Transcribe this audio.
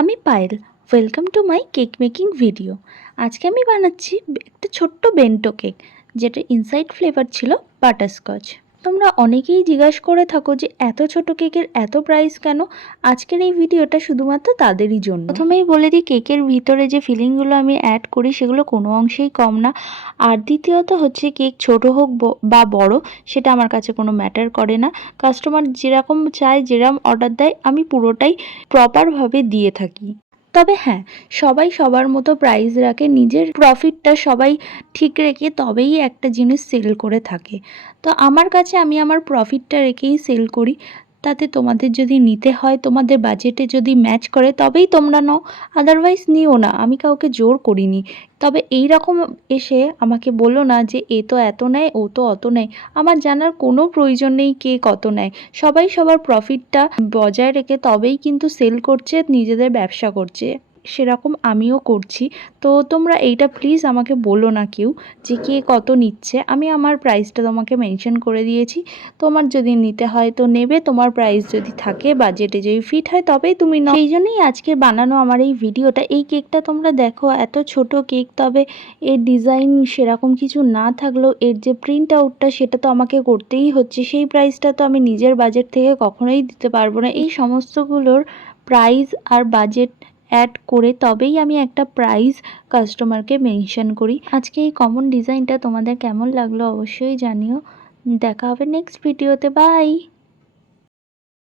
আমি Payel, welcome to my cake making video. আজকে আমি বানাচ্ছি একটা ছোট্ট বেন্টো কেক, যেটা ইনসাইড ফ্লেভার ছিল বাটারস্কচ। তোমরা অনেকেই জিজ্ঞাসা করে থাকো যে এত ছোট কেকের এত প্রাইস কেন। আজকের এই ভিডিওটা শুধুমাত্র তাদেরই জন্য। প্রথমেই বলে দিই, কেকের ভিতরে যে ফিলিংগুলো আমি অ্যাড করি সেগুলো কোনো অংশেই কম না। আর দ্বিতীয়ত হচ্ছে, কেক ছোট হোক বা বড়, সেটা আমার কাছে কোনো ম্যাটার করে না। কাস্টমার যেরকম চায়, যেরকম অর্ডার দেয়, আমি পুরোটাই প্রপারভাবে দিয়ে থাকি। তবে হ্যাঁ, সবাই সবার মতো প্রাইস রাখে, নিজের প্রফিটটা সবাই ঠিক রেখে তবেই একটা জিনিস সেল করে থাকে। তো আমার কাছে আমি আমার প্রফিটটা রেখেই সেল করি। তাতে তোমাদের যদি নিতে হয়, তোমাদের বাজেটে যদি ম্যাচ করে তবেই তোমরা নাও, আদারওয়াইজ নিও না। আমি কাউকে জোর করিনি। তবে এই রকম এসে আমাকে বলো না যে এ তো এত নেয়, ও তো অত নেয়। আমার জানার কোনো প্রয়োজন নেই কে কত নেয়। সবাই সবার প্রফিটটা বজায় রেখে তবেই কিন্তু সেল করছে, নিজেদের ব্যবসা করছে। সেরকম আমিও করছি। তো তোমরা এইটা প্লিজ আমাকে বলো না কেউ যে কে কত নিচ্ছে। আমি আমার প্রাইসটা তোমাকে মেনশন করে দিয়েছি। তোমার যদি নিতে হয় তো নেবে, তোমার প্রাইস যদি থাকে, বাজেটে যদি ফিট হয় তবেই তুমি নাও। সেই জন্যই আজকে বানানো আমার এই ভিডিওটা। এই কেকটা তোমরা দেখো, এত ছোট কেক, তবে এর ডিজাইন সেরকম কিছু না থাকলেও এর যে প্রিন্ট আউটটা সেটা তো আমাকে করতেই হচ্ছে। সেই প্রাইসটা তো আমি নিজের বাজেট থেকে কখনোই দিতে পারবো না। এই সমস্তগুলোর প্রাইস আর বাজেট অ্যাড করে তবেই আমি একটা প্রাইস কাস্টমারকে মেনশন করি। আজকে এই কমন ডিজাইনটা তোমাদের কেমন লাগলো অবশ্যই জানিও। দেখা হবে নেক্সট ভিডিওতে। বাই।